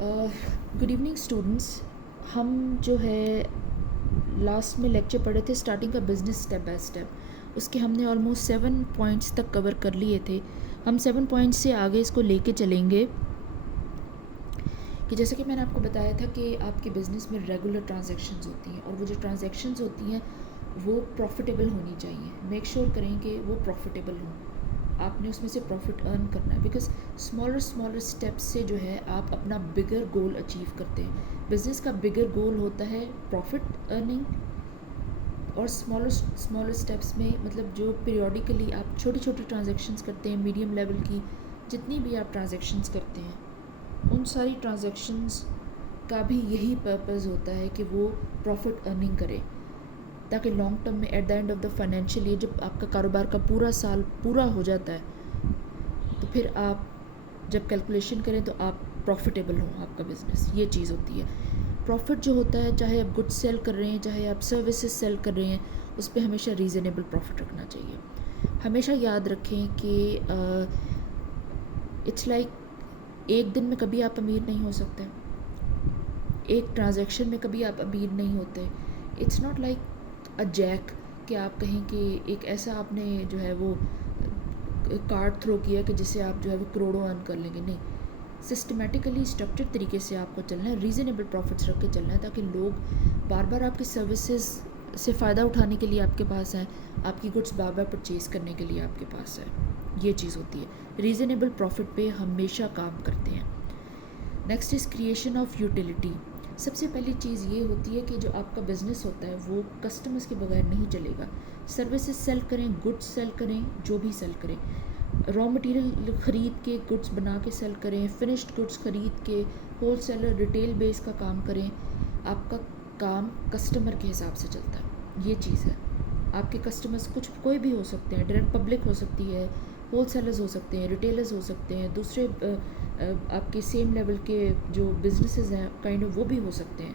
Good evening students. ہم جو ہے لاسٹ میں لیکچر پڑھے تھے اسٹارٹنگ کا بزنس اسٹیپ بائی اسٹیپ. اس کے ہم نے آلموسٹ 7 پوائنٹس تک کور کر لیے تھے. ہم 7 پوائنٹس سے آگے اس کو لے کے چلیں گے کہ جیسے کہ میں نے آپ کو بتایا تھا کہ آپ کے بزنس میں ریگولر ٹرانزیکشنز ہوتی ہیں، اور وہ جو ٹرانزیکشنز ہوتی ہیں وہ پروفیٹیبل ہونی چاہیے. میک شیور کریں کہ وہ پروفیٹیبل ہوں. آپ نے اس میں سے پروفٹ ارن کرنا ہے، بیکاز اسمالر اسٹیپس سے جو ہے آپ اپنا بگر گول اچیو کرتے ہیں. بزنس کا بگر گول ہوتا ہے پروفٹ ارننگ، اور اسمالر اسٹیپس میں مطلب جو پیریوڈیکلی آپ چھوٹی چھوٹی ٹرانزیکشنز کرتے ہیں، میڈیم لیول کی جتنی بھی آپ ٹرانزیکشنز کرتے ہیں، ان ساری ٹرانزیکشنز کا بھی یہی پرپز ہوتا ہے کہ وہ پروفٹ ارننگ کرے، تاکہ لانگ ٹرم میں at the end of the financial year جب آپ کا کاروبار کا پورا سال پورا ہو جاتا ہے تو پھر آپ جب کیلکولیشن کریں تو آپ پروفیٹیبل ہوں. آپ کا بزنس یہ چیز ہوتی ہے. پروفٹ جو ہوتا ہے، چاہے آپ گڈ سیل کر رہے ہیں، چاہے آپ سروسز سیل کر رہے ہیں، اس پہ ہمیشہ ریزنیبل پروفٹ رکھنا چاہیے. ہمیشہ یاد رکھیں کہ اٹس لائک ایک دن میں کبھی آپ امیر نہیں ہو سکتے، ایک ٹرانزیکشن میں کبھی آپ امیر نہیں ہوتے. It's not like a jack کہ آپ کہیں کہ ایک ایسا آپ نے جو ہے وہ کارڈ تھرو کیا کہ جس سے آپ جو ہے وہ کروڑوں ارن کر لیں گے. نہیں، سسٹمیٹیکلی اسٹرکچرڈ طریقے سے آپ کو چلنا ہے، ریزنیبل پروفٹس رکھ کے چلنا ہے، تاکہ لوگ بار بار آپ کی سروسز سے فائدہ اٹھانے کے لیے آپ کے پاس آئیں، آپ کی گڈس بار بار پرچیز کرنے کے لیے آپ کے پاس آئیں. یہ چیز ہوتی ہے. ریزنیبل پروفٹ پہ ہمیشہ کام کرتے ہیں. Next is creation of utility. سب سے پہلی چیز یہ ہوتی ہے کہ جو آپ کا بزنس ہوتا ہے وہ کسٹمرز کے بغیر نہیں چلے گا. سروسز سیل کریں، گڈس سیل کریں، جو بھی سیل کریں، را مٹیریل خرید کے گڈس بنا کے سیل کریں، فنشڈ گڈس خرید کے ہول سیلر ریٹیل بیس کا کام کریں. آپ کا کام کسٹمر کے حساب سے چلتا ہے. یہ چیز ہے. آپ کے کسٹمرز کچھ کوئی بھی ہو سکتے ہیں، ڈائریکٹ پبلک ہو سکتی ہے، ہول سیلرز ہو سکتے ہیں، ریٹیلرز ہو سکتے ہیں، دوسرے آپ کے سیم لیول کے جو بزنسز ہیں کائنڈ وہ بھی ہو سکتے ہیں.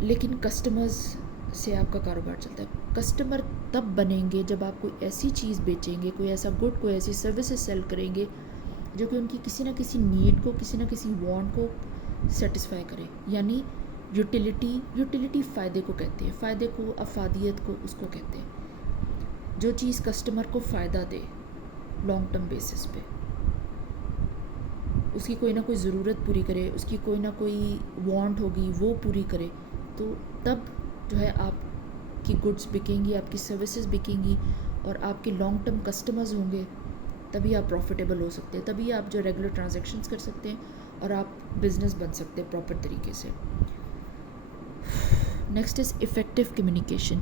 لیکن کسٹمرز سے آپ کا کاروبار چلتا ہے. کسٹمر تب بنیں گے جب آپ کوئی ایسی چیز بیچیں گے، کوئی ایسا گڈ، کوئی ایسی سروسز سیل کریں گے جو کہ ان کی کسی نہ کسی نیڈ کو، کسی نہ کسی وانٹ کو سیٹسفائی کرے. یعنی یوٹیلیٹی فائدے کو کہتے ہیں، فائدے کو، افادیت کو اس کو کہتے ہیں. جو چیز کسٹمر کو فائدہ دے لانگ ٹرم بیسس پہ، اس کی کوئی نہ کوئی ضرورت پوری کرے، اس کی کوئی نہ کوئی وانٹ ہوگی وہ پوری کرے، تو تب جو ہے آپ کی گڈس بکیں گی، آپ کی سروسز بکیں گی، اور آپ کے لانگ ٹرم کسٹمرز ہوں گے. تبھی آپ پروفیٹیبل ہو سکتے ہیں، تبھی آپ جو ریگولر ٹرانزیکشنز کر سکتے ہیں اور آپ بزنس بن سکتے ہیں پراپر طریقے سے. Next is effective communication.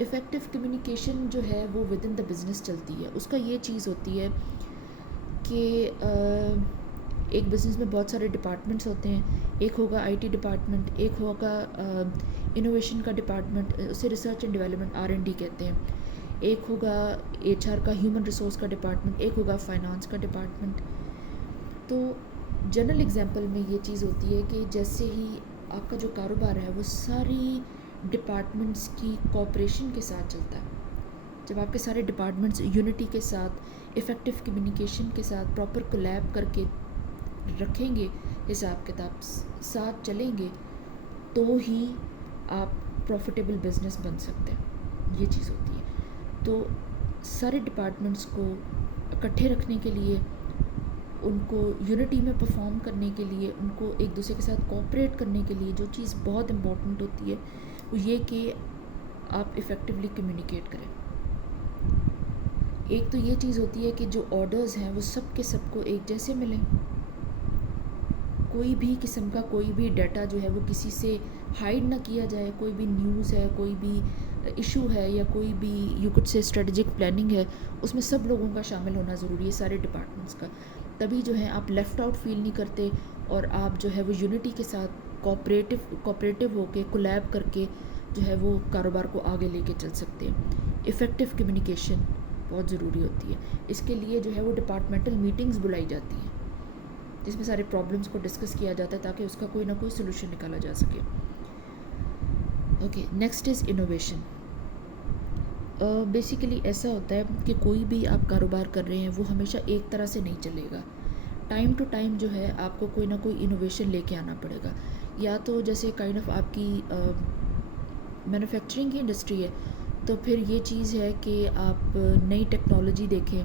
Effective communication جو ہے وہ ود ان دا بزنس چلتی ہے. اس کا یہ چیز ہوتی ہے کہ ایک بزنس میں بہت سارے ڈپارٹمنٹس ہوتے ہیں. ایک ہوگا آئی ٹی ڈپارٹمنٹ، ایک ہوگا انوویشن کا ڈپارٹمنٹ، اسے ریسرچ اینڈ ڈیولپمنٹ R&D کہتے ہیں. ایک ہوگا HR کا، ہیومن ریسورس کا ڈپارٹمنٹ، ایک ہوگا فائنانس کا ڈپارٹمنٹ. تو جنرل ایگزامپل میں یہ چیز ہوتی ہے کہ جیسے ہی آپ کا جو کاروبار ہے وہ ساری ڈپارٹمنٹس کی کوآپریشن کے ساتھ چلتا ہے. جب آپ کے سارے ڈپارٹمنٹس یونٹی کے ساتھ، افیکٹو کمیونیکیشن کے ساتھ پراپر کولیب کر کے رکھیں گے، حساب کتاب ساتھ چلیں گے، تو ہی آپ پروفیٹیبل بزنس بن سکتے ہیں. یہ چیز ہوتی ہے. تو سارے ڈپارٹمنٹس کو اکٹھے رکھنے کے لیے، ان کو یونٹی میں پرفارم کرنے کے لیے، ان کو ایک دوسرے کے ساتھ کوآپریٹ کرنے کے لیے جو چیز بہت امپورٹنٹ ہوتی ہے وہ یہ کہ آپ افیکٹولی کمیونیکیٹ کریں. ایک تو یہ چیز ہوتی ہے کہ جو آرڈرز ہیں وہ سب کے سب کو ایک جیسے ملیں. کوئی بھی قسم کا کوئی بھی ڈیٹا جو ہے وہ کسی سے ہائڈ نہ کیا جائے. کوئی بھی نیوز ہے، کوئی بھی ایشو ہے، یا کوئی بھی یو کڈ سے اسٹریٹجک پلاننگ ہے، اس میں سب لوگوں کا شامل ہونا ضروری ہے، سارے ڈپارٹمنٹس کا. تبھی جو ہے آپ لیفٹ آؤٹ فیل نہیں کرتے، اور آپ جو ہے وہ یونٹی کے ساتھ کوآپریٹو ہو کے، کولیب کر کے جو ہے وہ کاروبار کو آگے لے کے چل سکتے ہیں. افیکٹو کمیونیکیشن بہت ضروری ہوتی ہے. اس کے لیے جو ہے وہ ڈپارٹمنٹل میٹنگز بلائی جاتی ہیں جس میں سارے پرابلمس کو ڈسکس کیا جاتا ہے تاکہ اس کا کوئی نہ کوئی سلوشن نکالا جا سکے. Okay, next is innovation. Basically ایسا ہوتا ہے کہ کوئی بھی آپ کاروبار کر رہے ہیں وہ ہمیشہ ایک طرح سے نہیں چلے گا. ٹائم ٹو ٹائم جو ہے آپ کو کوئی نہ کوئی انوویشن لے کے آنا پڑے گا. یا تو جیسے کائنڈ آف آپ کی مینوفیکچرنگ کی انڈسٹری ہے تو پھر یہ چیز ہے کہ آپ نئی ٹیکنالوجی دیکھیں.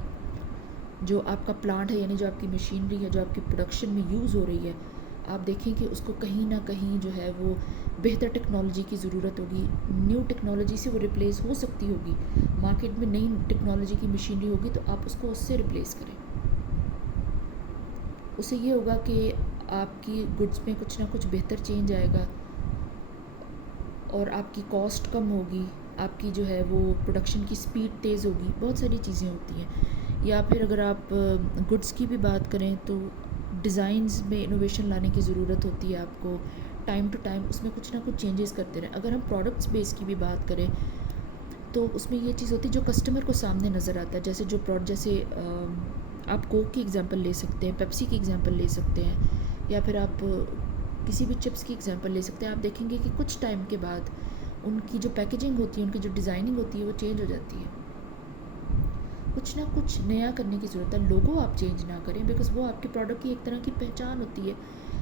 جو آپ کا پلانٹ ہے یعنی جو آپ کی مشینری ہے جو آپ کی پروڈکشن میں یوز ہو رہی ہے آپ دیکھیں کہ اس کو کہیں نہ کہیں جو ہے وہ بہتر ٹیکنالوجی کی ضرورت ہوگی. نیو ٹیکنالوجی سے وہ ریپلیس ہو سکتی ہوگی. مارکیٹ میں نئی ٹیکنالوجی کی مشینری ہوگی تو آپ اس کو اس سے ریپلیس کریں. اس سے یہ ہوگا کہ آپ کی گڈس میں کچھ نہ کچھ بہتر چینج آئے گا اور آپ کی کاسٹ کم ہوگی. آپ کی جو ہے وہ پروڈکشن کی سپیڈ تیز ہوگی. بہت ساری چیزیں ہوتی ہیں. یا پھر اگر آپ گڈس کی بھی بات کریں تو ڈیزائنز میں انوویشن لانے کی ضرورت ہوتی ہے آپ کو. ٹائم ٹو ٹائم اس میں کچھ نہ کچھ چینجز کرتے رہیں. اگر ہم پروڈکٹس بیس کی بھی بات کریں تو اس میں یہ چیز ہوتی ہے جو کسٹمر کو سامنے نظر آتا ہے. جیسے آپ کوک کی اگزامپل لے سکتے ہیں, پیپسی کی اگزامپل لے سکتے ہیں, یا پھر آپ کسی بھی چپس کی اگزامپل لے سکتے ہیں. آپ دیکھیں گے کہ کچھ ٹائم کے بعد ان کی جو پیکیجنگ ہوتی ہے, ان کی جو ڈیزائننگ ہوتی ہے وہ چینج ہو جاتی ہے. کچھ نہ کچھ نیا کرنے کی ضرورت ہے. لوگو آپ چینج نہ کریں بیکاز وہ آپ کے پروڈکٹ کی ایک طرح کی پہچان ہوتی ہے,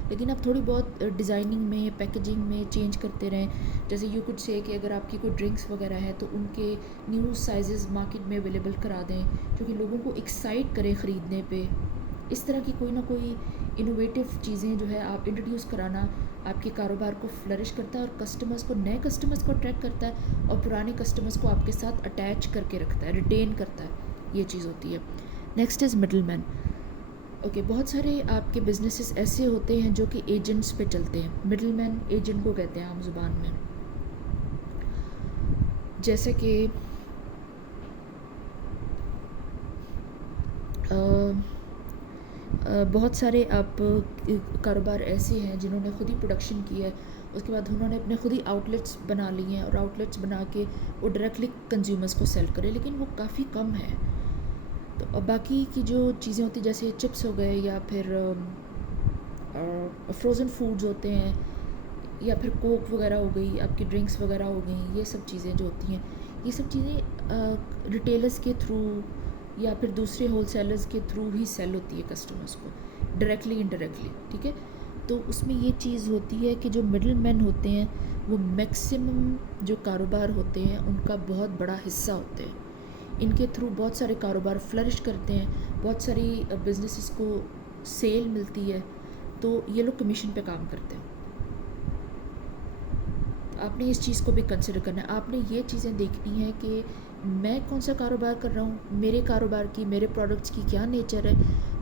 لیکن آپ تھوڑی بہت ڈیزائننگ میں پیکیجنگ میں چینج کرتے رہیں. جیسے یو کڈ سے کہ اگر آپ کی کوئی ڈرنکس وغیرہ ہے تو ان کے نیو سائزز مارکیٹ میں اویلیبل کرا دیں جو کہ لوگوں کو ایکسائٹ کریں خریدنے پہ. اس طرح کی کوئی نہ کوئی انوویٹو چیزیں جو ہے آپ انٹروڈیوس کرانا آپ کے کاروبار کو فلرش کرتا ہے اور کسٹمرز کو, نئے کسٹمرز کو اٹریکٹ کرتا ہے اور پرانے کسٹمرز کو آپ کے ساتھ اٹیچ کر کے رکھتا ہے, ریٹین کرتا ہے. یہ چیز ہوتی ہے. Next is middle man. Okay, بہت سارے آپ کے بزنسز ایسے ہوتے ہیں جو کہ ایجنٹس پہ چلتے ہیں. مڈل مین ایجنٹ کو کہتے ہیں عام زبان میں. جیسے کہ بہت سارے آپ کاروبار ایسے ہیں جنہوں نے خود ہی پروڈکشن کی ہے, اس کے بعد انہوں نے اپنے خود ہی آؤٹلیٹس بنا لی ہیں اور آؤٹلیٹس بنا کے وہ ڈائریکٹلی کنزیومرز کو سیل کرے, لیکن وہ کافی کم ہے. تو باقی کی جو چیزیں ہوتی جیسے چپس ہو گئے یا پھر فروزن فوڈز ہوتے ہیں یا پھر کوک وغیرہ ہو گئی, آپ کی ڈرنکس وغیرہ ہو گئیں, یہ سب چیزیں جو ہوتی ہیں یہ سب چیزیں ریٹیلرز کے تھرو یا پھر دوسرے ہول سیلرز کے تھرو ہی سیل ہوتی ہے کسٹمرز کو, ڈائریکٹلی انڈائریکٹلی. ٹھیک ہے, تو اس میں یہ چیز ہوتی ہے کہ جو مڈل مین ہوتے ہیں وہ میکسیمم جو کاروبار ہوتے ہیں ان کا بہت بڑا حصہ ہوتے ہیں. ان کے تھرو بہت سارے کاروبار فلرش کرتے ہیں, بہت ساری بزنسز کو سیل ملتی ہے, تو یہ لوگ کمیشن پہ کام کرتے ہیں. آپ نے اس چیز کو بھی کنسیڈر کرنا ہے. آپ نے یہ چیزیں دیکھنی ہے کہ میں کون سا کاروبار کر رہا ہوں, میرے کاروبار کی, میرے پروڈکٹس کی کیا نیچر ہے,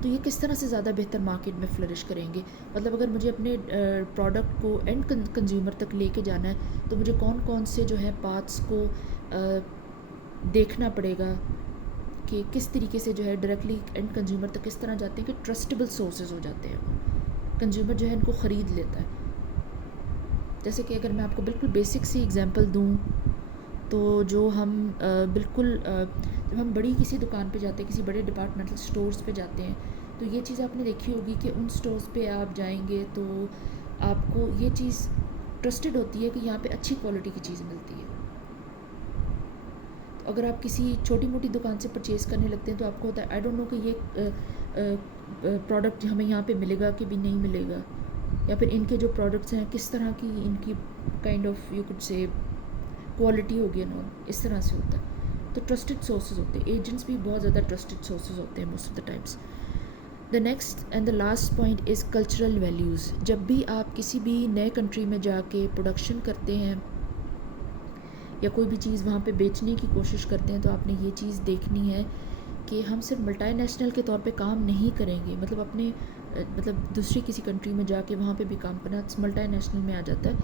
تو یہ کس طرح سے زیادہ بہتر مارکیٹ میں فلرش کریں گے. مطلب اگر مجھے اپنے پروڈکٹ کو اینڈ کنزیومر تک لے کے جانا ہے تو مجھے کون کون سے جو ہے پارٹس کو دیکھنا پڑے گا کہ کس طریقے سے جو ہے ڈائریکٹلی اینڈ کنزیومر تک کس طرح جاتے ہیں کہ ٹرسٹیبل سورسز ہو جاتے ہیں, کنزیومر جو ہے ان کو خرید لیتا ہے. جیسے کہ اگر میں آپ کو بالکل بیسک سی اگزامپل دوں تو جو ہم بالکل جب ہم بڑی کسی دکان پہ جاتے ہیں, کسی بڑے ڈپارٹمنٹل سٹورز پہ جاتے ہیں, تو یہ چیز آپ نے دیکھی ہوگی کہ ان سٹورز پہ آپ جائیں گے تو آپ کو یہ چیز ٹرسٹڈ ہوتی ہے کہ یہاں پہ اچھی کوالٹی کی چیز ملتی ہے. تو اگر آپ کسی چھوٹی موٹی دکان سے پرچیز کرنے لگتے ہیں تو آپ کو ہوتا ہے آئی ڈونٹ نو کہ یہ پروڈکٹ ہمیں یہاں پہ ملے گا کہ بھی نہیں ملے گا, یا پھر ان کے جو پروڈکٹس ہیں کس طرح کی ان کی کائنڈ آف یو کڈ سے کوالٹی ہوگی نا, اس طرح سے ہوتا ہے. تو ٹرسٹڈ سورسز ہوتے ہیں, ایجنٹس بھی بہت زیادہ ٹرسٹڈ سورسز ہوتے ہیں most of the Times. The next and the last point is cultural values. جب بھی آپ کسی بھی نئے کنٹری میں جا کے پروڈکشن کرتے ہیں یا کوئی بھی چیز وہاں پہ بیچنے کی کوشش کرتے ہیں تو آپ نے یہ چیز دیکھنی ہے کہ ہم صرف ملٹی نیشنل کے طور پہ کام نہیں کریں گے. مطلب دوسری کسی کنٹری میں جا کے وہاں پہ بھی کام کرنا ملٹی نیشنل میں آ جاتا ہے,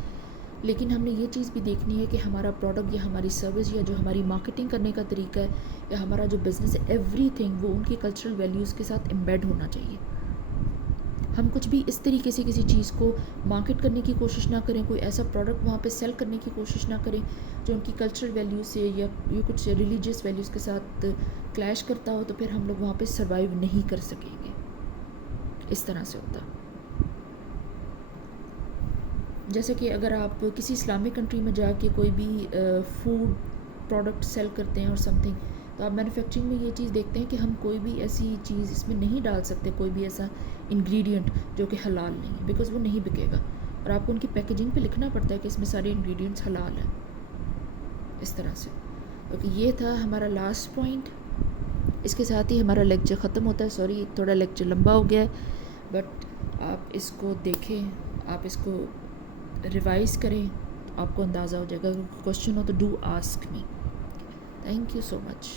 لیکن ہم نے یہ چیز بھی دیکھنی ہے کہ ہمارا پروڈکٹ یا ہماری سروس یا جو ہماری مارکیٹنگ کرنے کا طریقہ ہے یا ہمارا جو بزنس ہے ایوری تھنگ وہ ان کی کلچرل ویلیوز کے ساتھ امبیڈ ہونا چاہیے. ہم کچھ بھی اس طریقے سے کسی چیز کو مارکیٹ کرنے کی کوشش نہ کریں, کوئی ایسا پروڈکٹ وہاں پہ سیل کرنے کی کوشش نہ کریں جو ان کی کلچرل ویلیوز سے یا یو کچھ سے ریلیجیس ویلیوز کے ساتھ کلیش کرتا ہو, تو پھر ہم لوگ وہاں پہ سروائیو نہیں کر سکیں گے. اس طرح سے ہوتا. جیسے کہ اگر آپ کسی اسلامک کنٹری میں جا کے کوئی بھی فوڈ پروڈکٹ سیل کرتے ہیں اور سم تھنگ, تو آپ مینوفیکچرنگ میں یہ چیز دیکھتے ہیں کہ ہم کوئی بھی ایسی چیز اس میں نہیں ڈال سکتے، کوئی بھی ایسا انگریڈینٹ جو کہ حلال نہیں ہے، بیکاز وہ نہیں بکے گا، اور آپ کو ان کی پیکیجنگ پہ لکھنا پڑتا ہے کہ اس میں سارے انگریڈینٹس حلال ہیں، اس طرح سے. اوکے، یہ تھا ہمارا لاسٹ پوائنٹ. اس کے ساتھ ہی ہمارا لیکچر ختم ہوتا ہے. سوری تھوڑا لیکچر لمبا ہو گیا ہے، بٹ آپ اس کو دیکھیں، آپ اس کو ریوائز کریں، آپ کو اندازہ ہو جائے گا. اگر کوئی کوشچن ہو تو do ask me. Thank you so much.